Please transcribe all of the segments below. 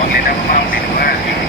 Bolehlah mau di luar.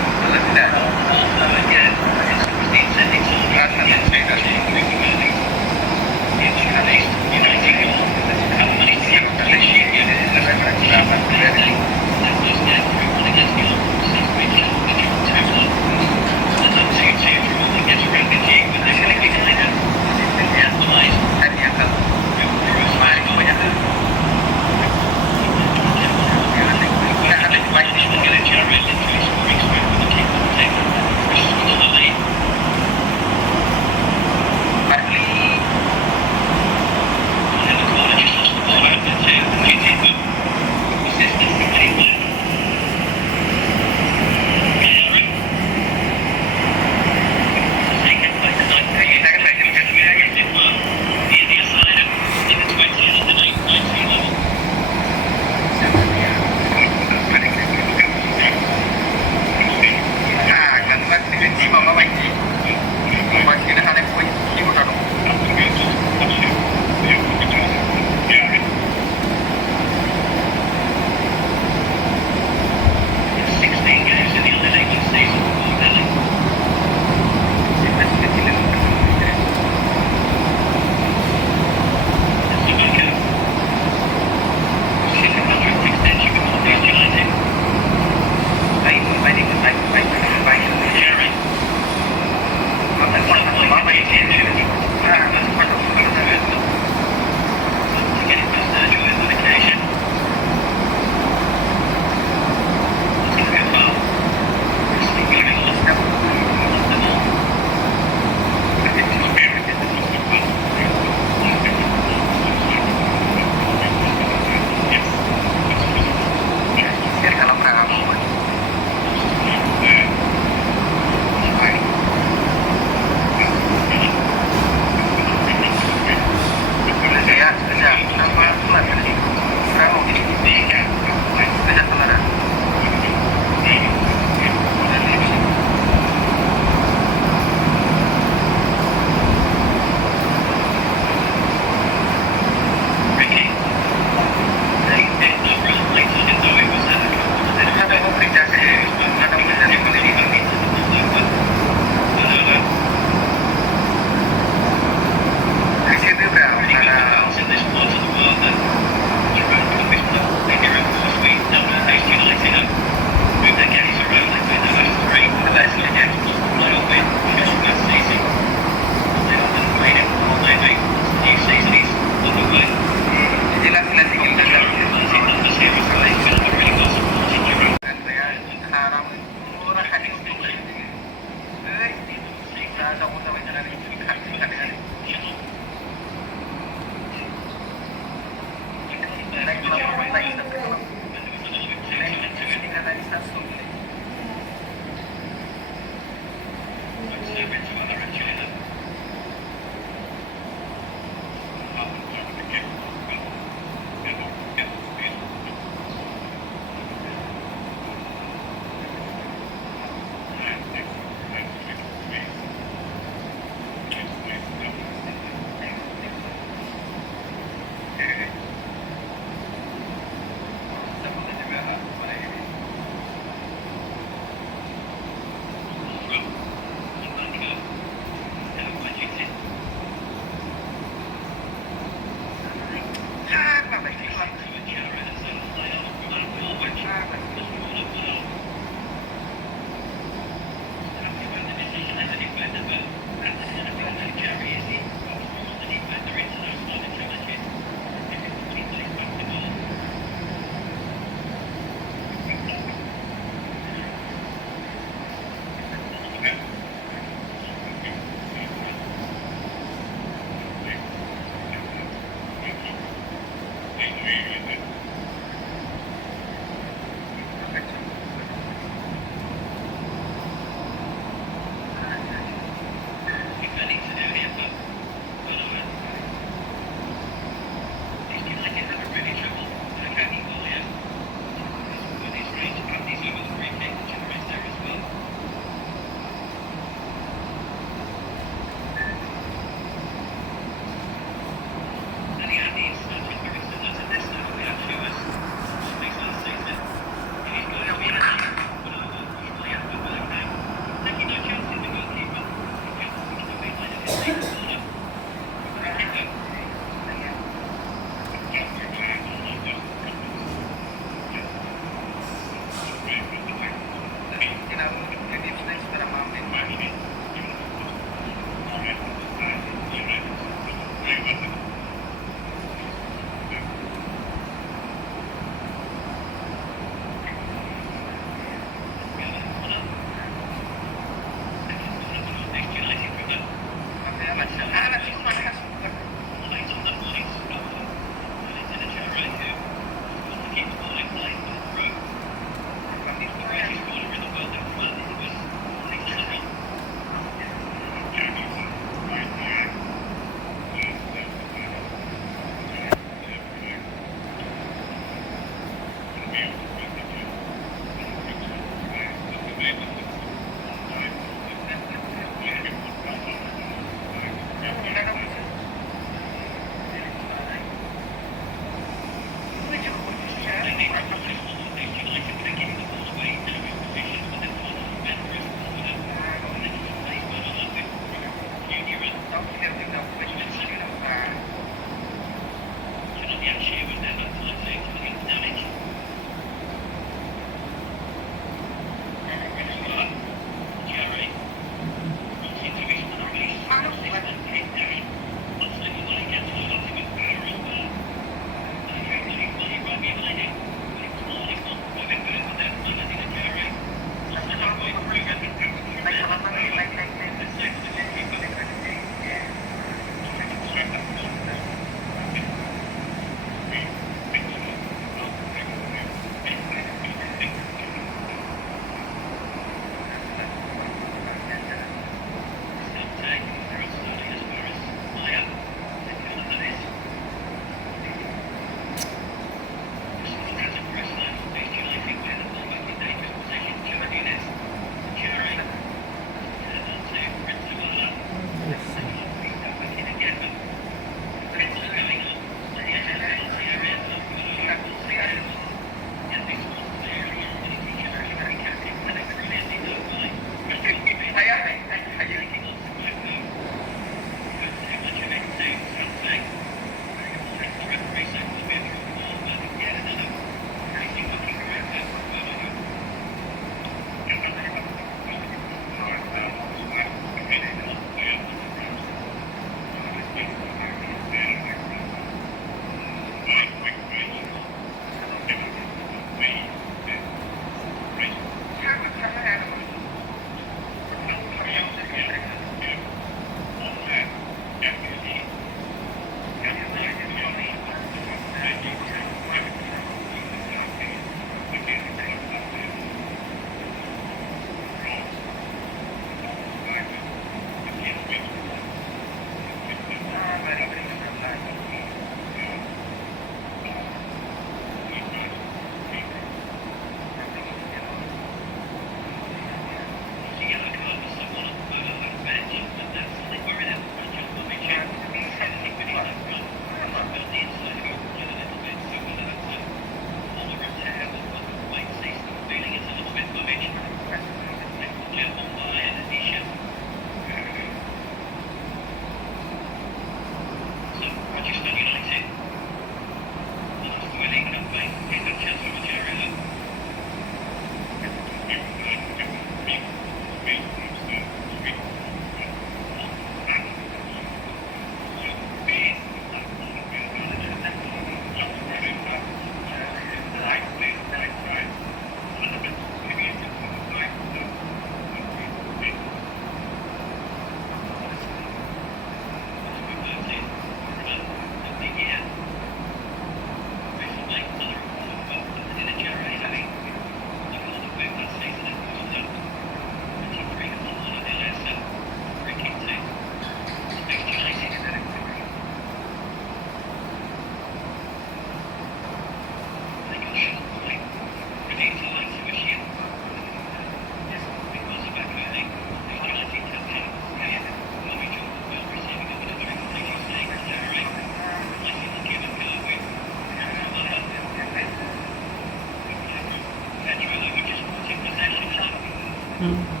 Mm.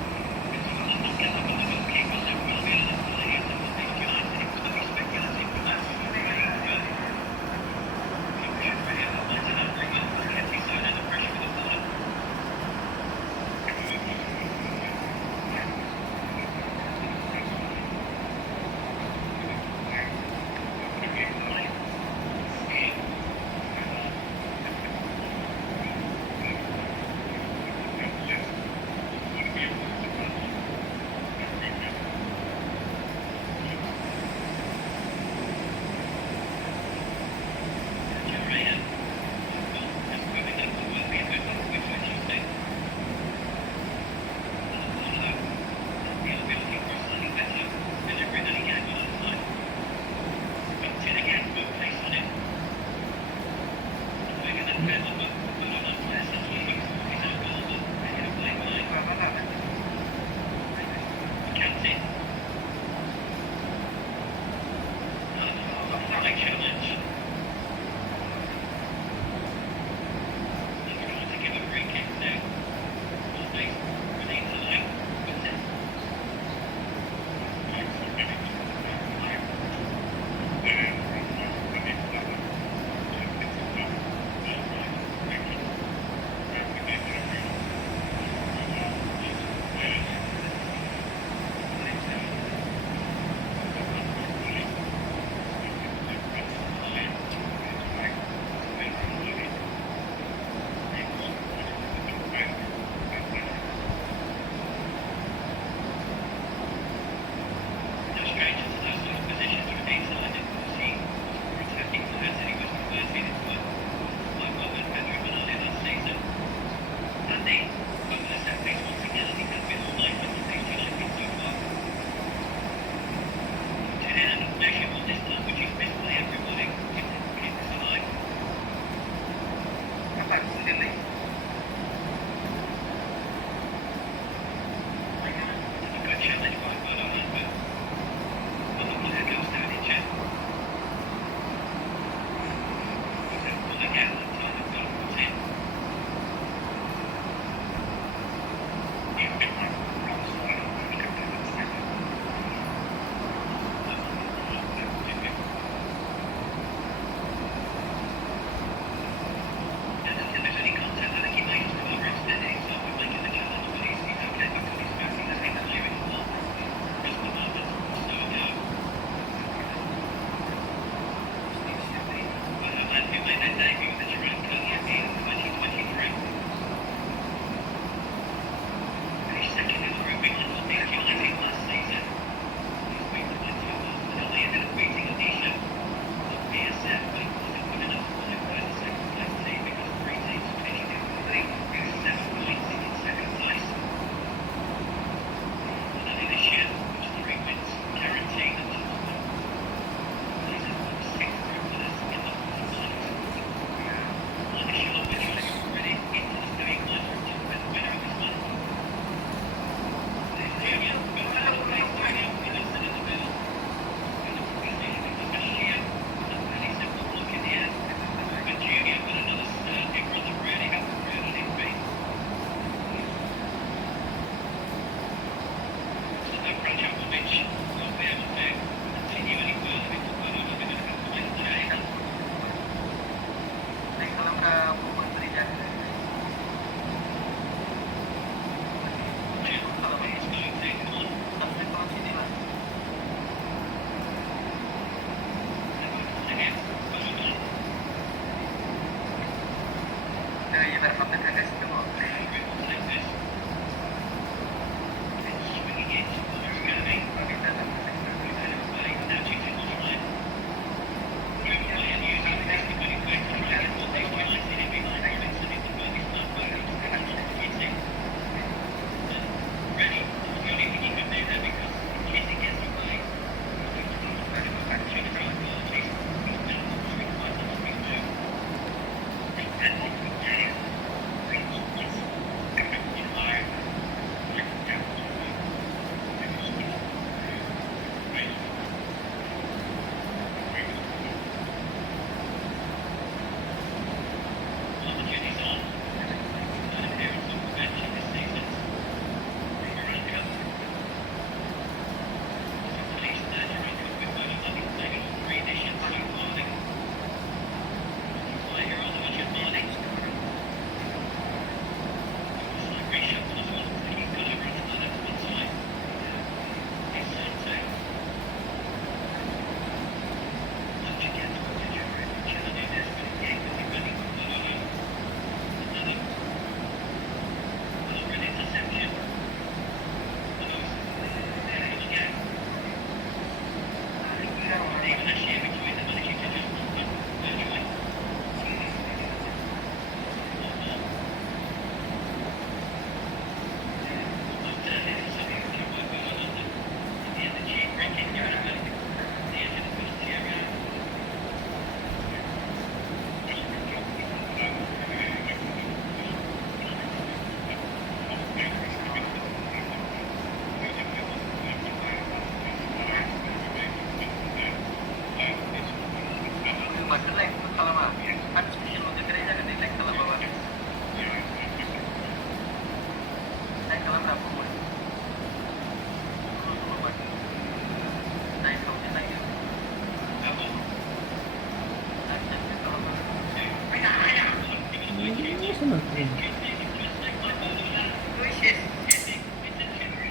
baksana.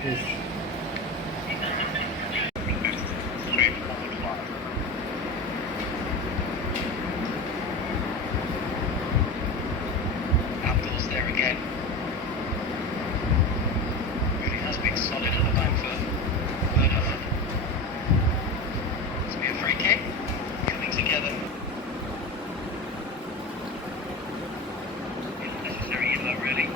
Yes. Abdul's there again. Really has been solid at the back for Bernard. It's been a free kick. Coming together. Necessary yellow, really.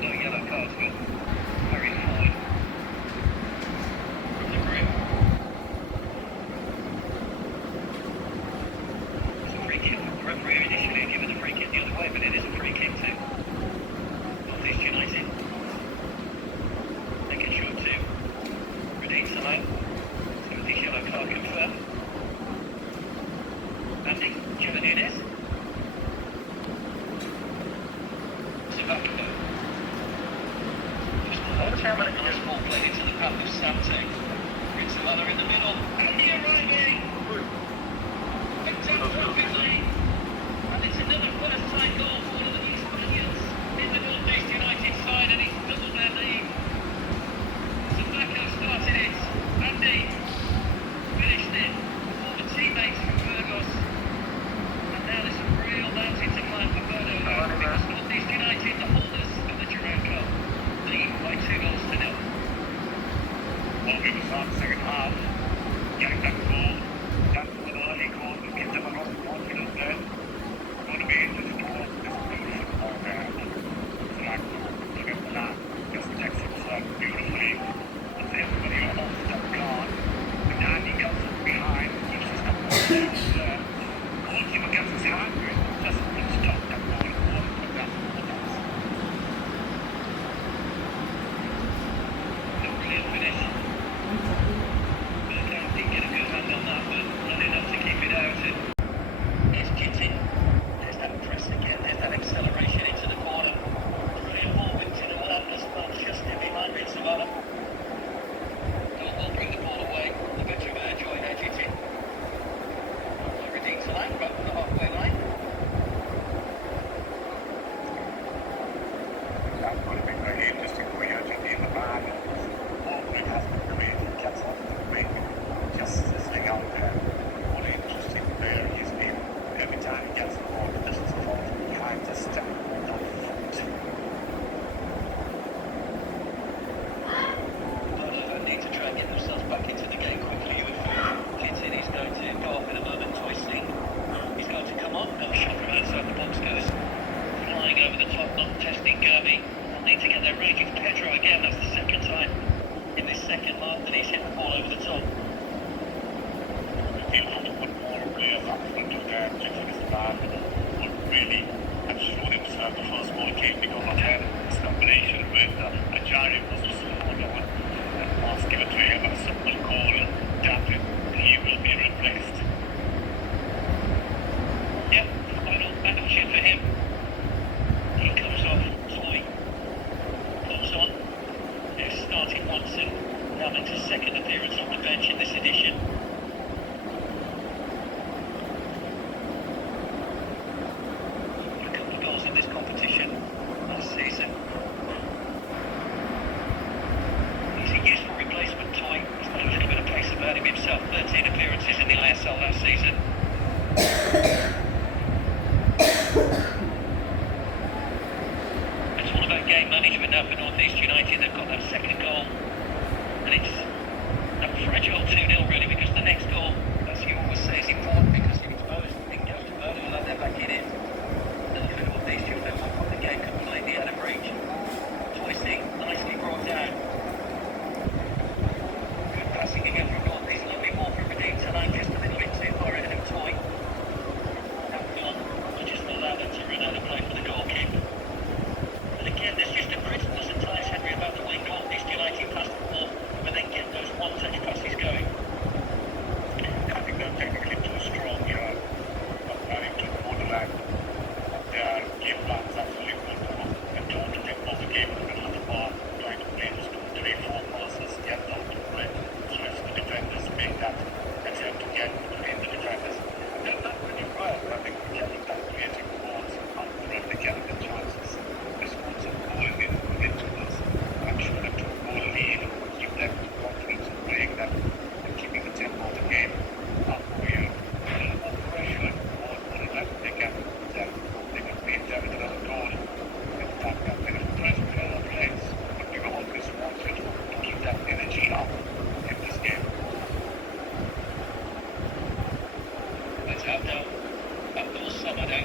No yellow cards, but very hard from the group. It's a free kick. The referee initially had given the free kick the other way, but it is a free kick to North United. Making sure to redeem Salah. So with this yellow card confirmed. Andy, Jimmy Nunes. Zabaka. Nice ball played into the path of Sante. Rinsalala in the middle. Andy arriving! Picked up perfectly. And it's another first-time goal for one of the new Spaniards in the North East United side, and he's doubled their lead. Zabaka started it. Andy finished it. Former teammates from Burgos. And now there's a real mountain to climb for Burgos. Because North East United, the holders of the Jerome Cup, lead by 2-0. Well, good start, second half. Getting back ball.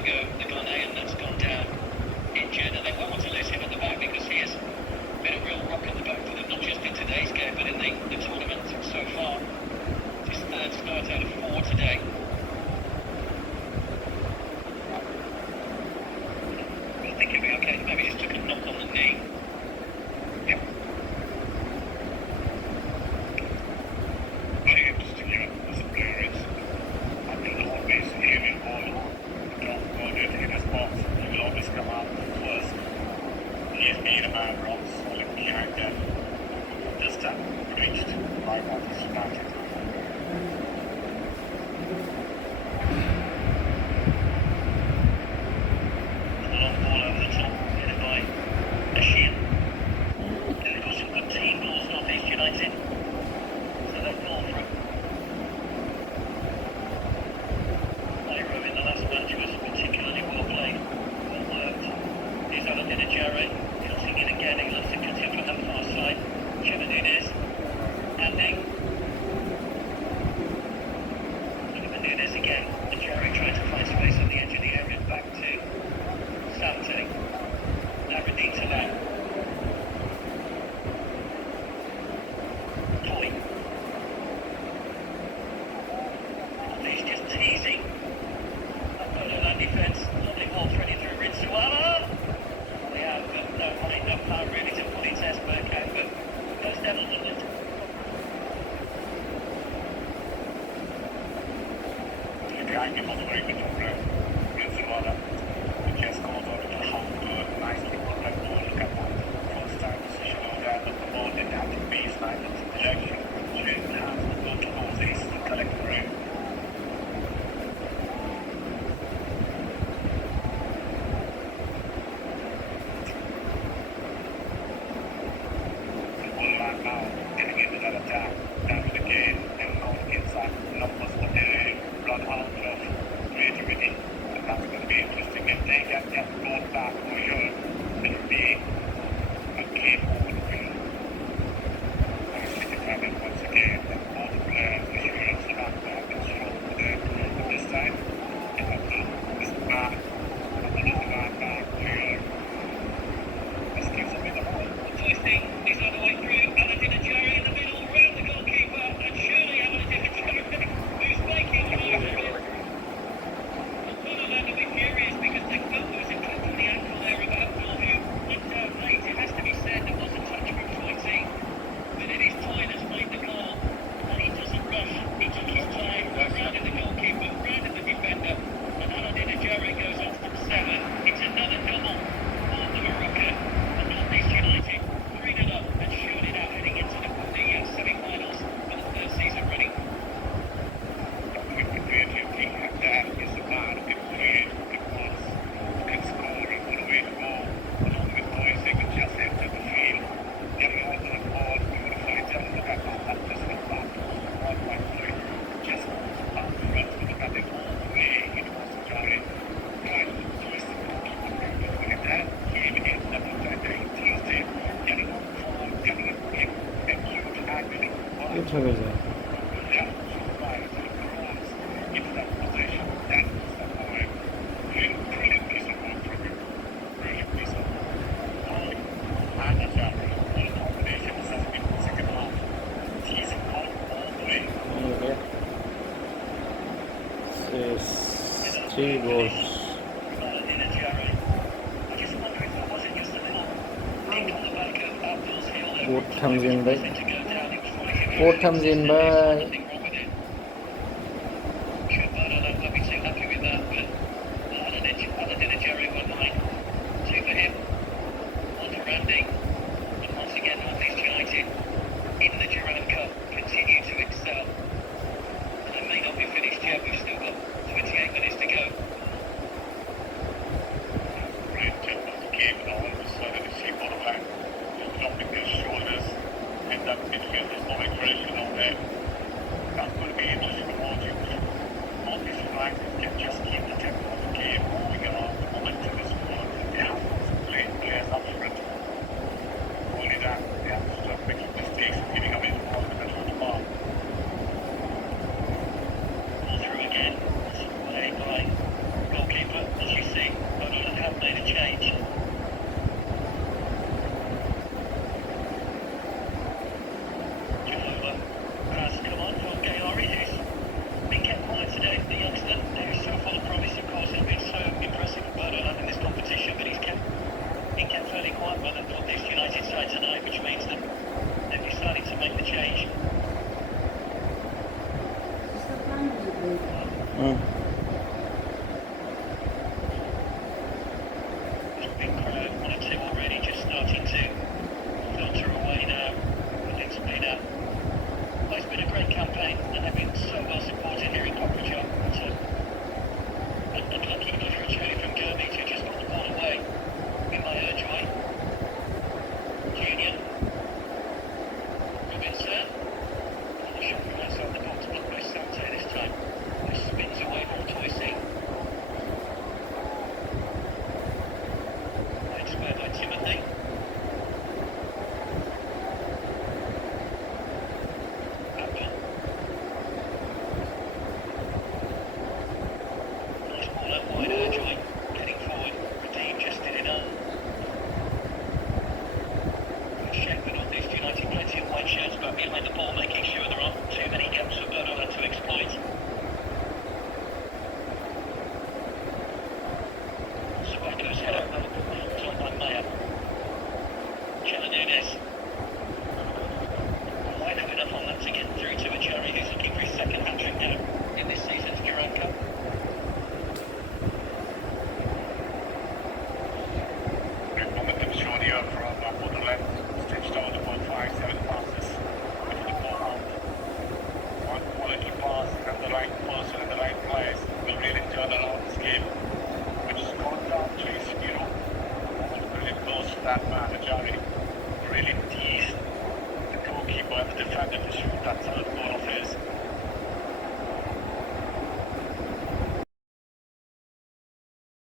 ago, the Ghanaian that's gone down injured, and they won't want to lose him at the back because he has been a real rock at the back for them, not just in today's game, but in the tournament so far. His third start out of 4 today. I think he'll be okay. Maybe just took a knock on the knee. Yep. Very interesting, as a player is, I will always hear him all. Don't go there to hit his box. He will always come out first. He has been a man rocks, falling behind them. This time, reached by Manchester United. Long ball over the top, headed by Bashir. They've got some good team balls, North East United. So they've gone for it. Nairo in the last match was particularly well played, well worked. Here's Aladin Ajare, cutting in again. He loves to cut in from that far side. Chema Nunes, Andy. Chema Nunes again. Ajare trying to find space on the edge of the area. Back to Sante. Naradita now. Toy. He's just teasing. Apollo that defence. Lovely ball threading through Ritsuala. We have no height, no power really to fully test Burkout, but those Devils have looked. Behind him was very good from Rizzuala. He just goes over to the half nicely put that ball. Look at that. First time position on that, but the ball didn't have the baseline. It's the direction. She didn't have the ball to Moses to collect the rim. The ball line now getting into that attack. Down to the game and going inside. Numbers for the bloodhound of creativity. And that's going to be interesting. If they get that ball back for sure, it'll be a game over the field. Nicely determined once again that all the players, the assurance about that have been strong for them. But this time, it has this man, the man back for sure. This gives a bit of hope. Hoisting, he's on the way through. Aladin Ajare in the middle, round the goalkeeper, and surely Aladin Ajare, who's making life of it. Apollo Land will be furious because they felt there was a cut on the ankle there of Abdul, who looked out late. It has to be said, there was a touch from Toyti, but it is Toy that's made the goal, and he doesn't rush. He took his time, rounded the goalkeeper, rounded the defender, and Aladin Ajare goes off from 7. It's another double for the Moroccan, and North East United 3-0 up and showed it out heading into the semi-finals for the third season running. With the creativity like that is a man who can create, who can pass, who can score and put away the ball. Along with boys, they can just enter the field, getting out of the ball, beautifully done. Look at that, that just went back. One by three, just out the front. Look at it all the way. It was Ajare trying to twist the goalkeeper. Look at that, came in, double Tuesday, getting on the ball, getting it quick, and huge agony. Good job, Yeah, so far, it grows into that position. That was the point. Brilliant piece of work from him. Brilliant piece of work. And that's our whole combination has been the second half. He's gone all the way. Okay. 3 goals. Aladin Ajare. I just wonder if there wasn't just a little nick on the back of Abdul's heel there. Wood comes in by. To go down, it was quite heavy. Wood comes in by. Nothing wrong with it. Sure, but I don't be too happy with that, but Aladin Ajare won't mind. 2 for him, 1 for Randy, and once again North East United in the Durand Cup continue to excel. And it may not be finished yet, we've still got 28 minutes to go. Great tempo of the game, and all of a sudden you see Borderline just dropping their shoulders in that midfield. There's no aggression on there. Baku's header. Controlled by Maya. Chela Nunes. Quite have enough on that to get through to Ajari, who's looking for his second hat-trick now in this season's Durand Cup. Great momentum shown here from Borderland, stretched out about 5-7 passes to the ball. One quality pass and the right person in the right place will really turn around this game, which has gone down 3-0. Really close to that man, Ajari. Really teased the goalkeeper and the defender to shoot that third goal of his.